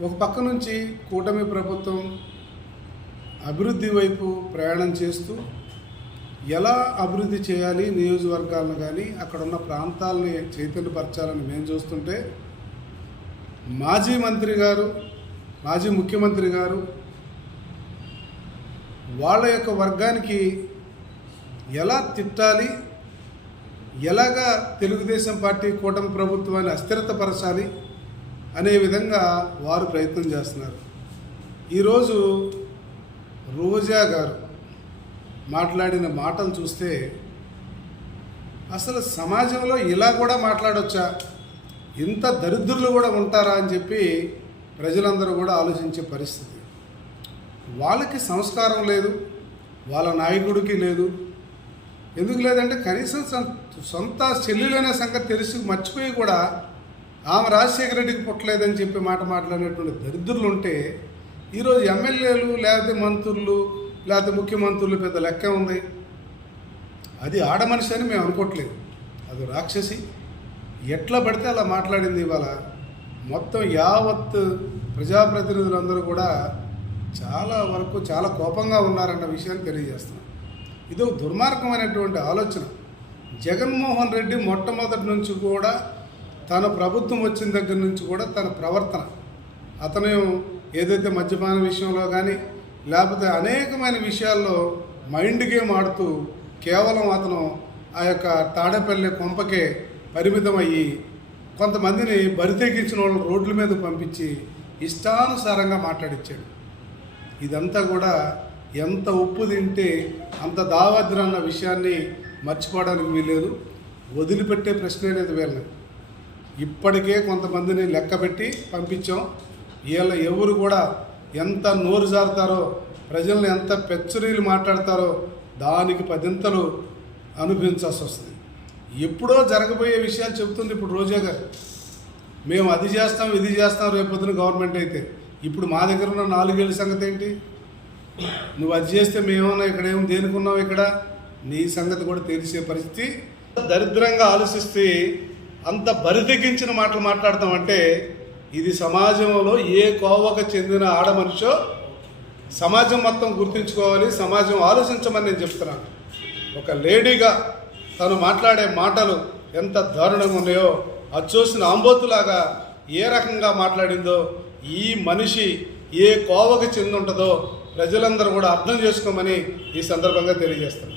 ఒక పక్క నుంచి కూటమి ప్రభుత్వం అభివృద్ధి వైపు ప్రయాణం చేస్తూ ఎలా అభివృద్ధి చేయాలి నియోజకవర్గాలను కానీ అక్కడ ఉన్న ప్రాంతాలని చైతన్యపరచాలని మేము చూస్తుంటే మాజీ మంత్రి గారు మాజీ ముఖ్యమంత్రి గారు వాళ్ళ యొక్క వర్గానికి ఎలా తిట్టాలి ఎలాగా తెలుగుదేశం పార్టీ కూటమి ప్రభుత్వాన్ని అస్థిరతపరచాలి అనే విధంగా వారు ప్రయత్నం చేస్తున్నారు. ఈరోజు రోజా గారు మాట్లాడిన మాటలు చూస్తే అసలు సమాజంలో ఇలా కూడా మాట్లాడొచ్చా? ఇంత దరిద్రులు కూడా ఉంటారా అని చెప్పి ప్రజలందరూ కూడా ఆలోచించే పరిస్థితి. వాళ్ళకి సంస్కారం లేదు వాళ్ళ నాయకుడికి లేదు ఎందుకు లేదంటే కనీసం సొంత చెల్లెలనే సంగతి తెలిసి మర్చిపోయి కూడా ఆమె రాజశేఖర రెడ్డికి పుట్టలేదని చెప్పి మాట మాట్లాడినటువంటి దరిద్రులు ఉంటే ఈరోజు ఎమ్మెల్యేలు లేకపోతే మంత్రులు లేకపోతే ముఖ్యమంత్రులు పెద్ద లెక్క ఉంది. అది ఆడ మనిషి అని మేము అనుకోవట్లేదు. అది రాక్షసి. ఎట్లా పడితే అలా మాట్లాడింది ఇవాళ. మొత్తం యావత్ ప్రజాప్రతినిధులందరూ కూడా చాలా వరకు చాలా కోపంగా ఉన్నారన్న విషయాన్ని తెలియజేస్తున్నాం. ఇది ఒక దుర్మార్గమైనటువంటి ఆలోచన. జగన్మోహన్ రెడ్డి మొట్టమొదటి నుంచి కూడా తన ప్రభుత్వం వచ్చిన దగ్గర నుంచి కూడా తన ప్రవర్తన. అతను ఏదైతే మద్యపాన విషయంలో కానీ లేకపోతే అనేకమైన విషయాల్లో మైండ్ గేమ్ ఆడుతూ కేవలం అతను ఆ యొక్క తాడేపల్లి కొంపకే పరిమితం అయ్యి కొంతమందిని బరితెగించిన వాళ్ళు రోడ్ల మీద పంపించి ఇష్టానుసారంగా మాట్లాడిచ్చాడు. ఇదంతా కూడా ఎంత ఉప్పు తింటే అంత దావద్ర అన్న విషయాన్ని మర్చిపోవడానికి వీల్లేదు. వదిలిపెట్టే ప్రశ్న అనేది వీళ్ళని. ఇప్పటికే కొంతమందిని లెక్క పెట్టి పంపించాం. వీళ్ళ ఎవరు కూడా ఎంత నోరు జారుతారో ప్రజల్ని ఎంత పెచ్చరీలు మాట్లాడతారో దానికి పదింతలు అనుభవించాల్సి వస్తుంది. ఎప్పుడో జరగబోయే విషయాలు చెబుతుంది ఇప్పుడు రోజా గారు. మేము అది చేస్తాం ఇది చేస్తాం రేపొద్దున గవర్నమెంట్ అయితే. ఇప్పుడు మా దగ్గర ఉన్న నాలుగేళ్ళ సంగతి ఏంటి? నువ్వు అది చేస్తే మేమన్నా ఇక్కడ ఏం దేనికున్నావు ఇక్కడ? నీ సంగతి కూడా తెలిసే పరిస్థితి. దరిద్రంగా ఆలోచిస్తే అంత బరితెగించిన మాటలు మాట్లాడతామంటే ఇది సమాజంలో ఏ కోవకు చెందిన ఆడ మనిషో సమాజం మొత్తం గుర్తుంచుకోవాలి సమాజం ఆలోచించమని నేను చెప్తున్నాను. ఒక లేడీగా తను మాట్లాడే మాటలు ఎంత దారుణంగా ఉన్నాయో అది చూసిన ఆంబోతులాగా ఏ రకంగా మాట్లాడిందో ఈ మనిషి ఏ కోవకు చెంది ఉంటుందో ప్రజలందరూ కూడా అర్థం చేసుకోమని ఈ సందర్భంగా తెలియజేస్తాను